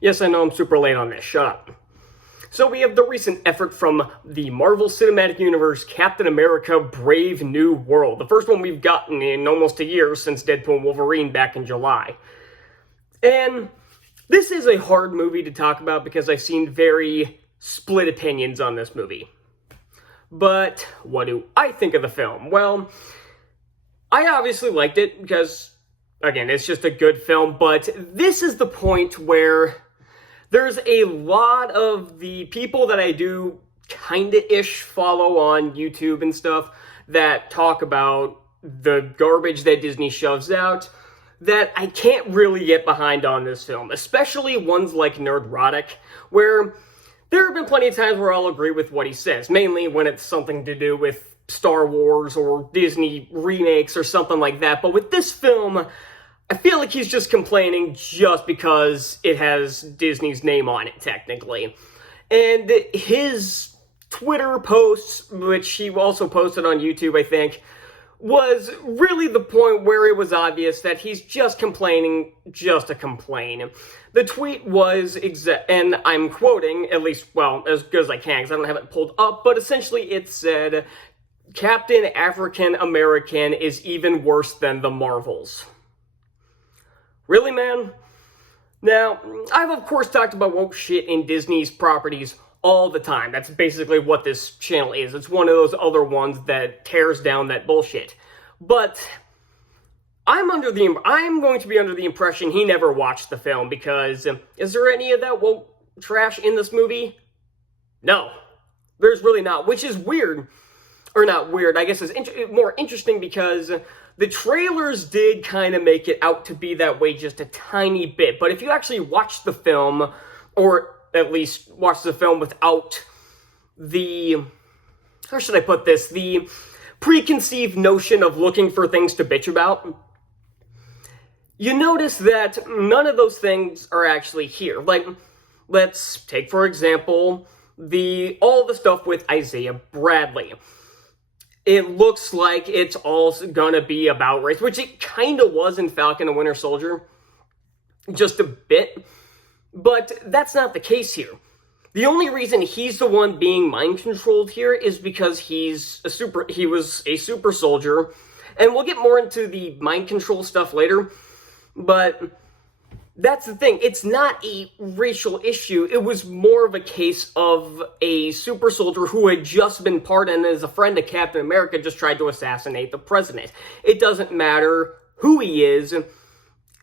Yes, I know I'm super late on this. Shut up. So we have the recent effort from the Marvel Cinematic Universe, Captain America: Brave New World. The first one we've gotten in almost a year since Deadpool and Wolverine back in July. And this is a hard movie to talk about because I've seen very split opinions on this movie. But what do I think of the film? Well, I obviously liked it because, again, it's just a good film, but this is the point where there's a lot of the people that I do kinda-ish follow on YouTube and stuff that talk about the garbage that Disney shoves out that I can't really get behind on this film, especially ones like Nerdrotic, where there have been plenty of times where I'll agree with what he says, mainly when it's something to do with Star Wars or Disney remakes or something like that, but with this film, I feel like he's just complaining just because it has Disney's name on it, technically. And his Twitter posts, which he also posted on YouTube, I think, was really the point where it was obvious that he's just complaining just to complain. The tweet was, and I'm quoting, at least, well, as good as I can, because I don't have it pulled up, but essentially it said, Captain African American is even worse than the Marvels. Really, man? Now, I've of course talked about woke shit in Disney's properties all the time. That's basically what this channel is. It's one of those other ones that tears down that bullshit. But I'm going to be under the impression he never watched the film because is there any of that woke trash in this movie? No. There's really not, which is weird. Or not weird, I guess it's more interesting because the trailers did kind of make it out to be that way just a tiny bit. But if you actually watch the film, or at least watch the film without the, how should I put this, the preconceived notion of looking for things to bitch about, you notice that none of those things are actually here. Like, let's take, for example, all the stuff with Isaiah Bradley. It looks like it's all gonna be about race, which it kind of was in Falcon and Winter Soldier, just a bit, but that's not the case here. The only reason he's the one being mind-controlled here is because he was a super soldier, and we'll get more into the mind control stuff later, but that's the thing, it's not a racial issue, it was more of a case of a super soldier who had just been pardoned as a friend of Captain America just tried to assassinate the president. It doesn't matter who he is,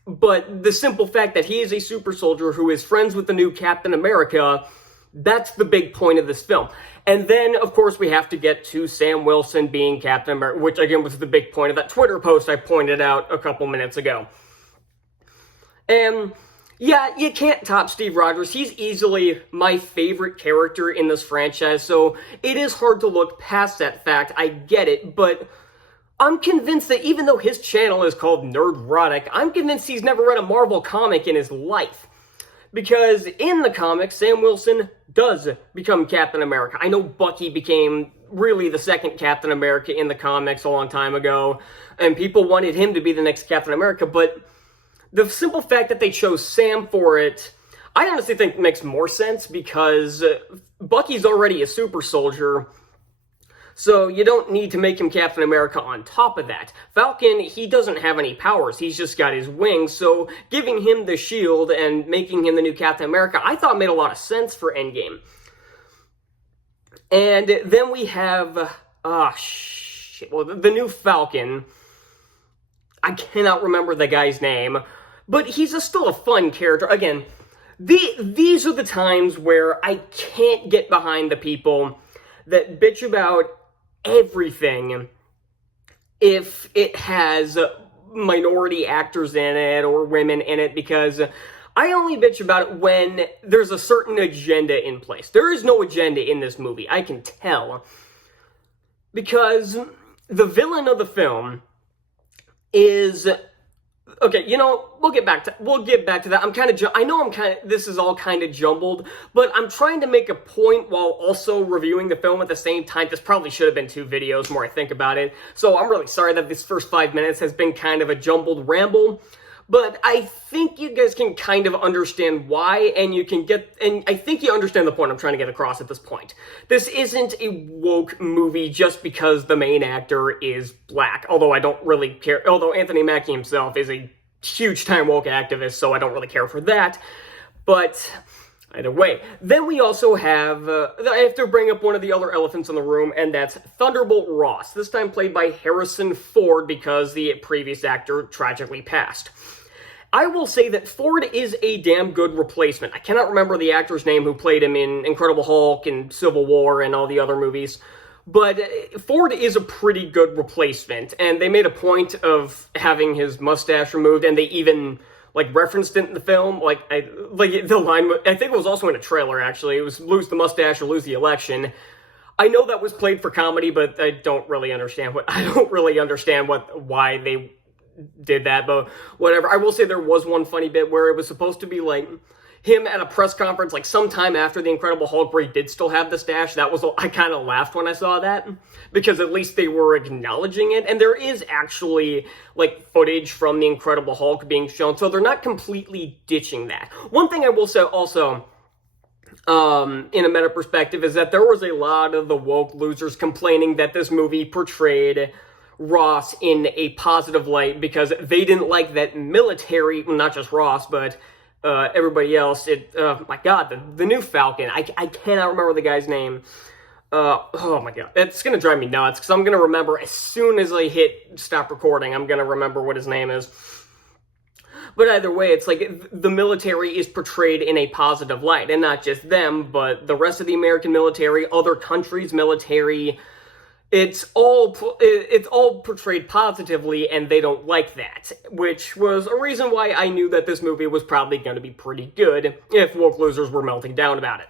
but the simple fact that he is a super soldier who is friends with the new Captain America, that's the big point of this film. And then, of course, we have to get to Sam Wilson being Captain America, which again was the big point of that Twitter post I pointed out a couple minutes ago. And yeah, you can't top Steve Rogers. He's easily my favorite character in this franchise, so it is hard to look past that fact. I get it, but I'm convinced that even though his channel is called Nerdrotic, I'm convinced he's never read a Marvel comic in his life. Because in the comics, Sam Wilson does become Captain America. I know Bucky became really the second Captain America in the comics a long time ago, and people wanted him to be the next Captain America, but the simple fact that they chose Sam for it, I honestly think makes more sense because Bucky's already a super soldier, so you don't need to make him Captain America on top of that. Falcon, he doesn't have any powers, he's just got his wings, so giving him the shield and making him the new Captain America, I thought made a lot of sense for Endgame. And then we have, the new Falcon. I cannot remember the guy's name, but he's still a fun character. Again, these are the times where I can't get behind the people that bitch about everything if it has minority actors in it or women in it, because I only bitch about it when there's a certain agenda in place. There is no agenda in this movie, I can tell, because the villain of the film is, okay, you know, we'll get back to that. This is all kind of jumbled, but I'm trying to make a point while also reviewing the film at the same time. This probably should have been 2 videos, more I think about it, so I'm really sorry that this first 5 minutes has been kind of a jumbled ramble, But I think you guys can kind of understand why, and I think you understand the point I'm trying to get across at this point. This isn't a woke movie just because the main actor is black, although I don't really care, although Anthony Mackie himself is a huge-time woke activist, so I don't really care for that. But either way, then we also have, I have to bring up one of the other elephants in the room, and that's Thunderbolt Ross, this time played by Harrison Ford because the previous actor tragically passed. I will say that Ford is a damn good replacement. I cannot remember the actor's name who played him in Incredible Hulk and Civil War and all the other movies, but Ford is a pretty good replacement, and they made a point of having his mustache removed, and they even referenced it in the film, the line, I think it was also in a trailer, actually. It was lose the mustache or lose the election. I know that was played for comedy, but I don't really understand why they did that, but whatever. I will say there was one funny bit where it was supposed to be him at a press conference sometime after the Incredible Hulk where he did still have the stash. I kind of laughed when I saw that because at least they were acknowledging it, and there is actually footage from the Incredible Hulk being shown, so they're not completely ditching that. One thing I will say also in a meta perspective is that there was a lot of the woke losers complaining that this movie portrayed Ross in a positive light because they didn't like that military, not just Ross, but everybody else. My God, the new Falcon. I cannot remember the guy's name. Oh my God, it's gonna drive me nuts because I'm gonna remember as soon as I hit stop recording. I'm gonna remember what his name is. But either way, it's the military is portrayed in a positive light, and not just them, but the rest of the American military, other countries' military. It's all portrayed positively, and they don't like that, which was a reason why I knew that this movie was probably going to be pretty good if woke losers were melting down about it.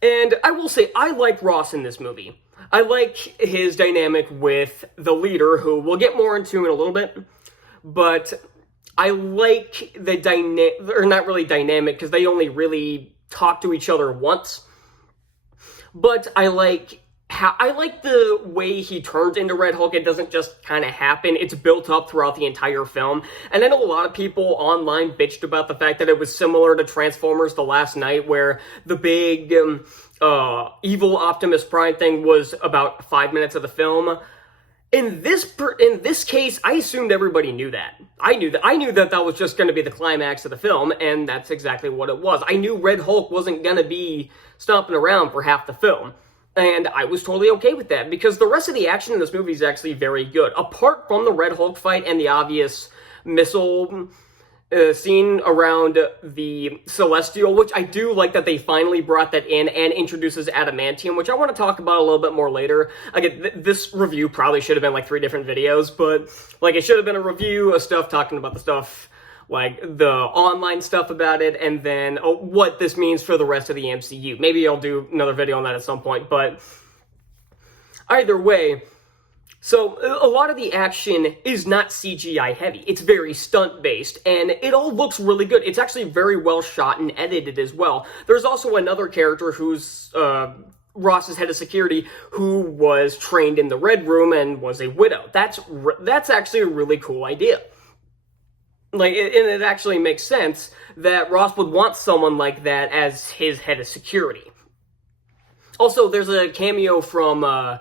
And I will say, I like Ross in this movie. I like his dynamic with the leader, who we'll get more into in a little bit, but I like the not really dynamic, because they only really talk to each other once, but I like the way he turns into Red Hulk. It doesn't just kind of happen. It's built up throughout the entire film. And I know a lot of people online bitched about the fact that it was similar to Transformers: The Last Knight, where the big evil Optimus Prime thing was about 5 minutes of the film. In this case, I assumed everybody knew that. I knew that was just going to be the climax of the film, and that's exactly what it was. I knew Red Hulk wasn't going to be stomping around for half the film. And I was totally okay with that, because the rest of the action in this movie is actually very good. Apart from the Red Hulk fight and the obvious missile scene around the Celestial, which I do like that they finally brought that in and introduces adamantium, which I want to talk about a little bit more later. Again, this review probably should have been 3 different videos, but it should have been a review of stuff talking about the stuff, the online stuff about it, and then what this means for the rest of the MCU. Maybe I'll do another video on that at some point, but either way, so a lot of the action is not CGI heavy. It's very stunt based, and it all looks really good. It's actually very well shot and edited as well. There's also another character who's Ross's head of security, who was trained in the Red Room and was a widow. That's actually a really cool idea. And it actually makes sense that Ross would want someone like that as his head of security. Also, there's a cameo from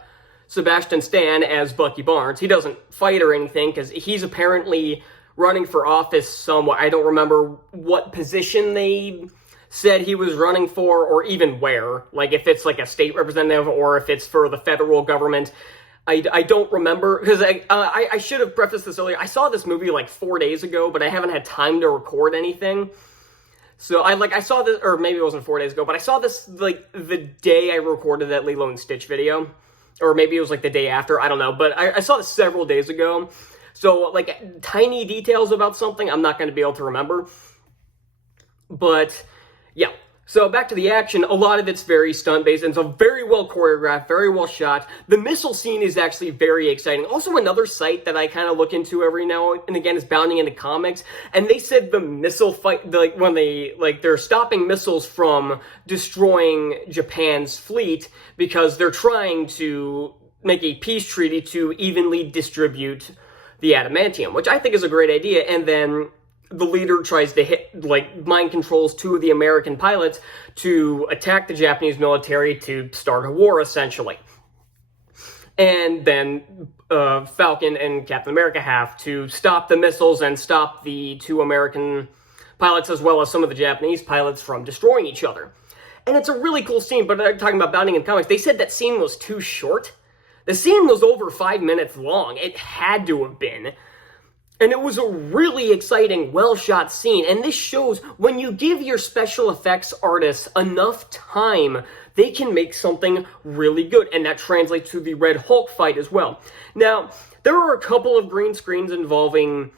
Sebastian Stan as Bucky Barnes. He doesn't fight or anything, because he's apparently running for office somewhere. I don't remember what position they said he was running for, or even where. If it's a state representative, or if it's for the federal government. I don't remember, because I should have prefaced this earlier. I saw this movie 4 days ago, but I haven't had time to record anything. So I saw this, or maybe it wasn't 4 days ago, but I saw this the day I recorded that Lilo and Stitch video, or maybe it was the day after. I don't know, but I saw this several days ago. So tiny details about something I'm not going to be able to remember. But yeah. So back to the action, a lot of it's very stunt-based, and so very well choreographed, very well shot. The missile scene is actually very exciting. Also, another site that I kind of look into every now and again is Bounding Into Comics, and they said the missile fight, when they're stopping missiles from destroying Japan's fleet, because they're trying to make a peace treaty to evenly distribute the adamantium, which I think is a great idea, and then the leader tries to mind controls two of the American pilots to attack the Japanese military to start a war, essentially. And then Falcon and Captain America have to stop the missiles and stop the two American pilots, as well as some of the Japanese pilots, from destroying each other. And it's a really cool scene, but talking about bounding in comics, they said that scene was too short. The scene was over 5 minutes long. It had to have been. And it was a really exciting, well-shot scene. And this shows when you give your special effects artists enough time, they can make something really good. And that translates to the Red Hulk fight as well. Now, there are a couple of green screens involving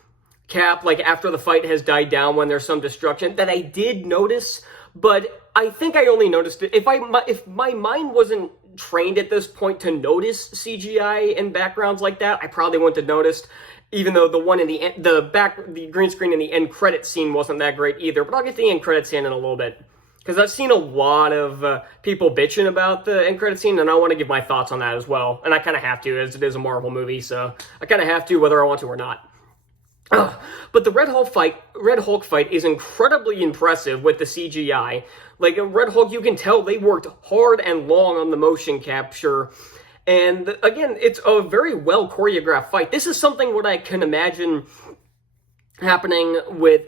Cap, like after the fight has died down when there's some destruction, that I did notice. But I think I only noticed it. If my mind wasn't trained at this point to notice CGI in backgrounds like that, I probably wouldn't have noticed. Even though the one in the green screen in the end credit scene wasn't that great either. But I'll get to the end credit scene in a little bit. Because I've seen a lot of people bitching about the end credit scene, and I want to give my thoughts on that as well. And I kind of have to, as it is a Marvel movie, so I kind of have to, whether I want to or not. But the Red Hulk fight is incredibly impressive with the CGI. Like, Red Hulk, you can tell they worked hard and long on the motion capture. And again, it's a very well choreographed fight. This is something what I can imagine happening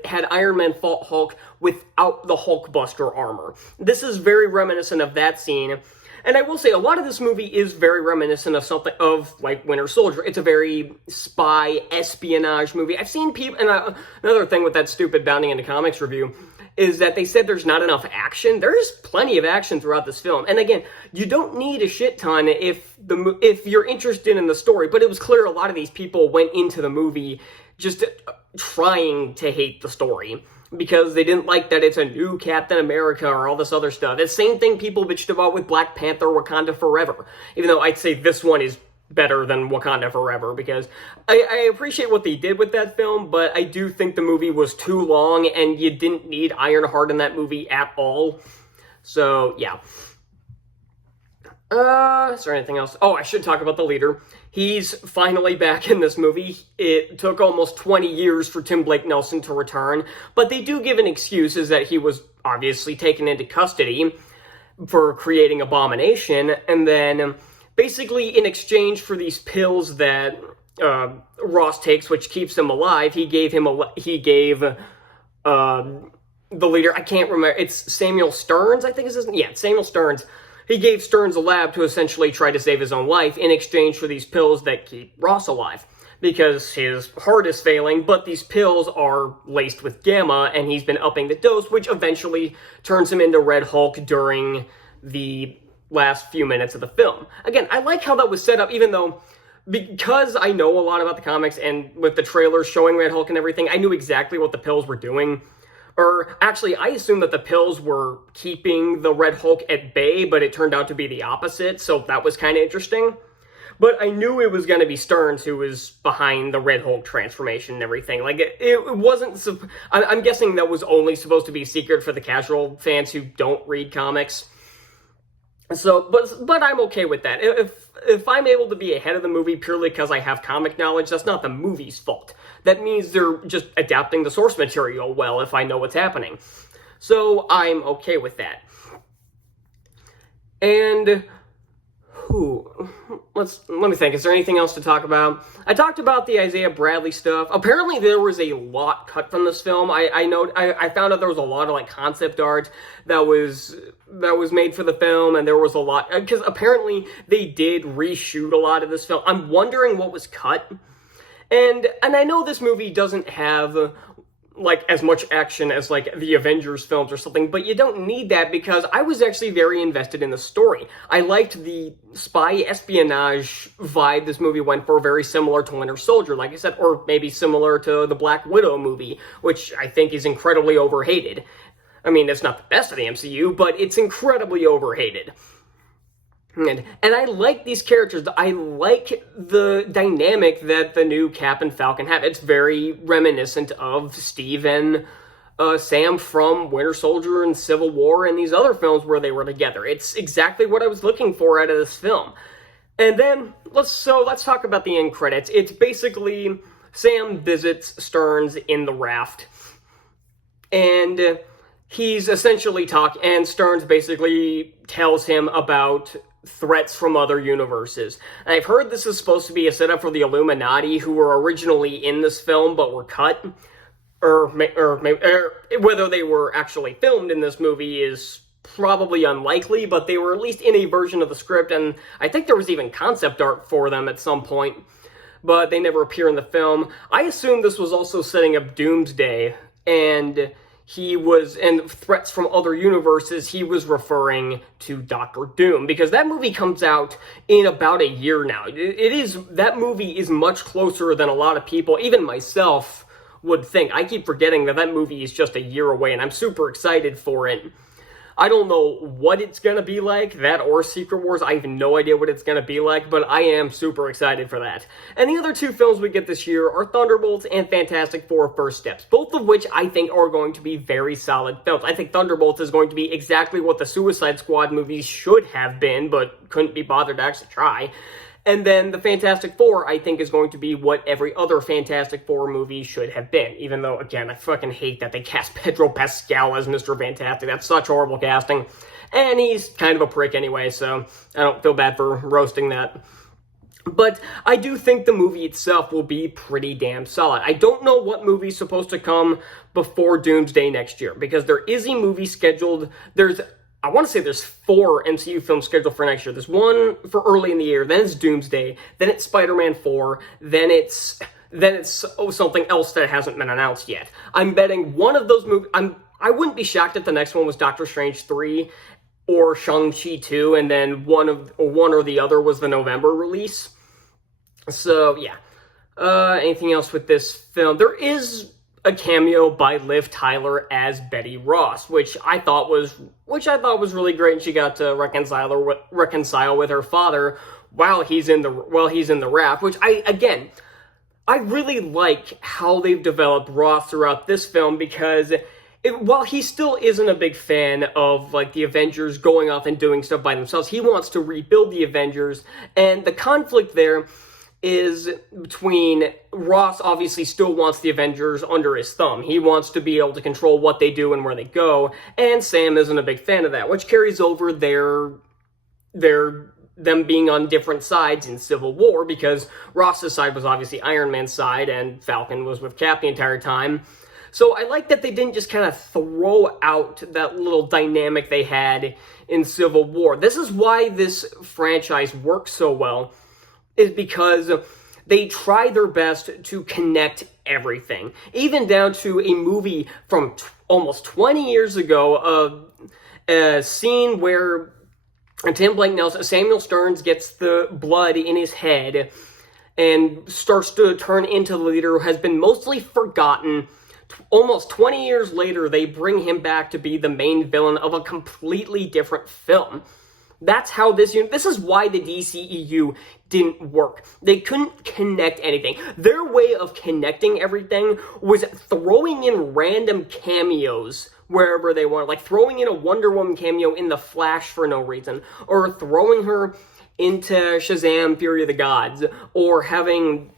had Iron Man fought Hulk without the Hulkbuster armor. This is very reminiscent of that scene. And I will say, a lot of this movie is very reminiscent of something of, like, Winter Soldier. It's a very spy, espionage movie. I've seen people, and another thing with that stupid Bounding into Comics review is that they said there's not enough action. There's plenty of action throughout this film. And again, you don't need a shit ton if you're interested in the story. But it was clear a lot of these people went into the movie just trying to hate the story, because they didn't like that it's a new Captain America or all this other stuff. It's the same thing people bitched about with Black Panther Wakanda Forever. Even though I'd say this one is better than Wakanda Forever, because I appreciate what they did with that film, but I do think the movie was too long, and you didn't need Ironheart in that movie at all. So, yeah. Is there anything else? Oh, I should talk about the leader. He's finally back in this movie. It took almost 20 years for Tim Blake Nelson to return, but they do give an excuse, is that he was obviously taken into custody for creating Abomination, and then basically in exchange for these pills that Ross takes, which keeps him alive, he gave the leader, I can't remember, it's Samuel Stearns, I think is his name? Yeah, Samuel Stearns. He gave Stearns a lab to essentially try to save his own life in exchange for these pills that keep Ross alive, because his heart is failing, but these pills are laced with gamma, and he's been upping the dose, which eventually turns him into Red Hulk during the last few minutes of the film. Again, I like how that was set up, even though, because I know a lot about the comics, and with the trailers showing Red Hulk and everything, I knew exactly what the pills were doing. Or, actually, I assumed that the pills were keeping the Red Hulk at bay, but it turned out to be the opposite, so that was kind of interesting. But I knew it was going to be Stearns who was behind the Red Hulk transformation and everything. Like, it wasn't... I'm guessing that was only supposed to be secret for the casual fans who don't read comics. So, but I'm okay with that. If I'm able to be ahead of the movie purely because I have comic knowledge, that's not the movie's fault. That means they're just adapting the source material well if I know what's happening. So, I'm okay with that. And let me think. Is there anything else to talk about? I talked about the Isaiah Bradley stuff. Apparently, there was a lot cut from this film. I found out there was a lot of like concept art that was made for the film, and there was a lot because apparently they did reshoot a lot of this film. I'm wondering what was cut. And I know this movie doesn't have like as much action as like the Avengers films or something, but you don't need that because I was actually very invested in the story. I liked the spy espionage vibe this movie went for, very similar to Winter Soldier, like I said, or maybe similar to the Black Widow movie, which I think is incredibly overhated. I mean, it's not the best of the MCU, but it's incredibly overhated. And I like these characters. I like the dynamic that the new Cap and Falcon have. It's very reminiscent of Steve and Sam from Winter Soldier and Civil War and these other films where they were together. It's exactly what I was looking for out of this film. And then, let's talk about the end credits. It's basically Sam visits Stearns in the raft, and he's essentially and Stearns basically tells him about threats from other universes. And I've heard this is supposed to be a setup for the Illuminati, who were originally in this film but were cut. Or whether they were actually filmed in this movie is probably unlikely, but they were at least in a version of the script, and I think there was even concept art for them at some point, but they never appear in the film. I assume this was also setting up Doomsday, and threats from other universes, he was referring to Doctor Doom, because that movie comes out in about a year now. That movie is much closer than a lot of people, even myself, would think. I keep forgetting that movie is just a year away, and I'm super excited for it. I don't know what it's going to be like, that or Secret Wars. I have no idea what it's going to be like, but I am super excited for that. And the other two films we get this year are Thunderbolts and Fantastic Four: First Steps, both of which I think are going to be very solid films. I think Thunderbolts is going to be exactly what the Suicide Squad movies should have been, but couldn't be bothered to actually try. And then the Fantastic Four, I think, is going to be what every other Fantastic Four movie should have been. Even though, again, I fucking hate that they cast Pedro Pascal as Mr. Fantastic. That's such horrible casting. And he's kind of a prick anyway, so I don't feel bad for roasting that. But I do think the movie itself will be pretty damn solid. I don't know what movie's supposed to come before Doomsday next year, because there is a movie scheduled. I want to say there's 4 MCU films scheduled for next year. There's one for early in the year, then it's Doomsday, then it's Spider-Man 4, then it's something else that hasn't been announced yet. I'm betting one of those movies. I wouldn't be shocked if the next one was Doctor Strange 3 or Shang-Chi 2, and then one or the other was the November release. So yeah. Anything else with this film? There is a cameo by Liv Tyler as Betty Ross, which I thought was really great, and she got to reconcile with her father while he's in the raft, which I really like how they've developed Ross throughout this film, because while he still isn't a big fan of like the Avengers going off and doing stuff by themselves, he wants to rebuild the Avengers, and the conflict there is between Ross obviously still wants the Avengers under his thumb. He wants to be able to control what they do and where they go, and Sam isn't a big fan of that, which carries over them being on different sides in Civil War, because Ross's side was obviously Iron Man's side, and Falcon was with Cap the entire time. So I like that they didn't just kind of throw out that little dynamic they had in Civil War. This is why this franchise works so well, is because they try their best to connect everything, even down to a movie from almost 20 years ago, a scene where Samuel Stearns gets the blood in his head and starts to turn into the leader who has been mostly forgotten. Almost 20 years later, they bring him back to be the main villain of a completely different film. That's how this is why the DCEU didn't work. They couldn't connect anything. Their way of connecting everything was throwing in random cameos wherever they wanted, like throwing in a Wonder Woman cameo in The Flash for no reason, or throwing her into Shazam! Fury of the Gods, or having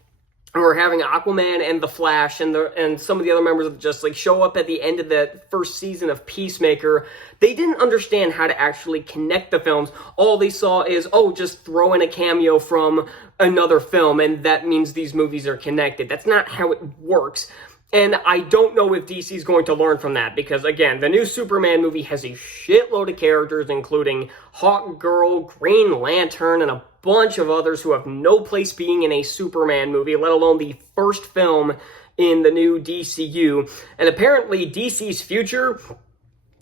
Aquaman and The Flash and some of the other members of the Justice League show up at the end of the first season of Peacemaker. They didn't understand how to actually connect the films. All they saw is, just throw in a cameo from another film, and that means these movies are connected. That's not how it works. And I don't know if DC is going to learn from that, because, again, the new Superman movie has a shitload of characters, including Hawkgirl, Green Lantern, and a bunch of others who have no place being in a Superman movie, let alone the first film in the new DCU. And apparently DC's future,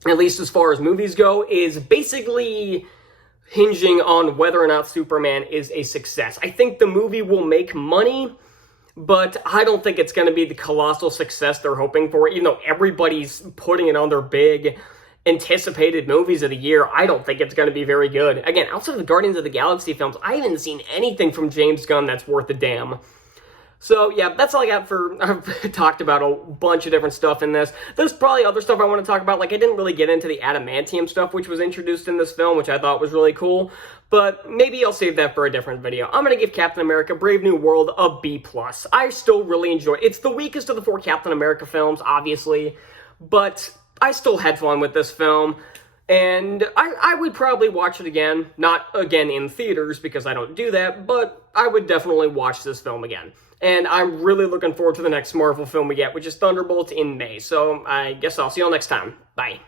at least as far as movies go, is basically hinging on whether or not Superman is a success. I think the movie will make money, but I don't think it's going to be the colossal success they're hoping for. Even though everybody's putting it on their big anticipated movies of the year, I don't think it's going to be very good. Again, outside of the Guardians of the Galaxy films, I haven't seen anything from James Gunn that's worth a damn. So yeah, that's all I got for, I've talked about a bunch of different stuff in this. There's probably other stuff I want to talk about, like I didn't really get into the adamantium stuff which was introduced in this film, which I thought was really cool, but maybe I'll save that for a different video. I'm going to give Captain America Brave New World a B+. I still really enjoy it. It's the weakest of the 4 Captain America films, obviously, but I still had fun with this film. And I would probably watch it again, not again in theaters because I don't do that, but I would definitely watch this film again. And I'm really looking forward to the next Marvel film we get, which is Thunderbolt in May. So I guess I'll see you all next time. Bye.